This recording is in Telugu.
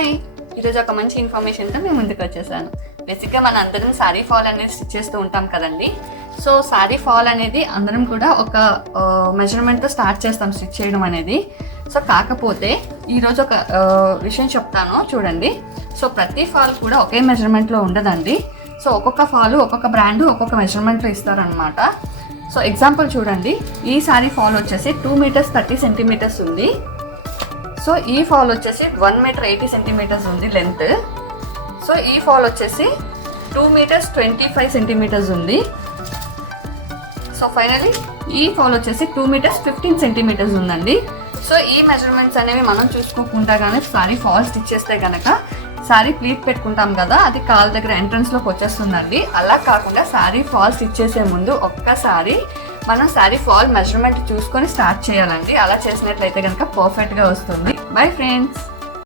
హాయ్, ఈరోజు ఒక మంచి ఇన్ఫర్మేషన్తో మేము ముందుకు వచ్చేసాను. బేసిక్గా మన అందరం శారీ ఫాల్ అనేది స్టిచ్ చేస్తూ ఉంటాం కదండి. సో శారీ ఫాల్ అనేది అందరం కూడా ఒక మెజర్మెంట్తో స్టార్ట్ చేస్తాం స్టిచ్ చేయడం అనేది. సో కాకపోతే ఈరోజు ఒక విషయం చెప్తాను చూడండి. సో ప్రతి ఫాల్ కూడా ఒకే మెజర్మెంట్లో ఉండదండి. సో ఒక్కొక్క ఫాల్ ఒక్కొక్క బ్రాండ్ ఒక్కొక్క మెజర్మెంట్లో ఇస్తారనమాట. సో ఎగ్జాంపుల్ చూడండి, ఈ శారీ ఫాల్ వచ్చేసి 2 మీటర్స్ 30 సెంటీమీటర్స్ ఉంది. సో ఈ ఫాల్ వచ్చేసి 1 మీటర్ 80 సెంటీమీటర్స్ ఉంది లెంత్. సో ఈ ఫాల్ వచ్చేసి 2 మీటర్స్ 25 సెంటీమీటర్స్ ఉంది. సో ఫైనలీ ఈ ఫాల్ వచ్చేసి 2 మీటర్స్ 15 సెంటీమీటర్స్ ఉందండి. సో ఈ మెజర్మెంట్స్ అనేవి మనం చూసుకోకుండా కానీ శారీ ఫాల్ స్టిచ్ చేస్తే కనుక శారీ ప్లీట్ పెట్టుకుంటాం కదా, అది కాల్ దగ్గర ఎంట్రన్స్లోకి వచ్చేస్తుందండి. అలా కాకుండా శారీ ఫాల్ స్టిచ్ చేసే ముందు ఒక్కసారి మనం శారీ ఫాల్ మెజర్మెంట్ చూసుకొని స్టార్ట్ చేయాలండి. అలా చేసినట్లయితే కనుక పర్ఫెక్ట్గా వస్తుంది. Bye friends.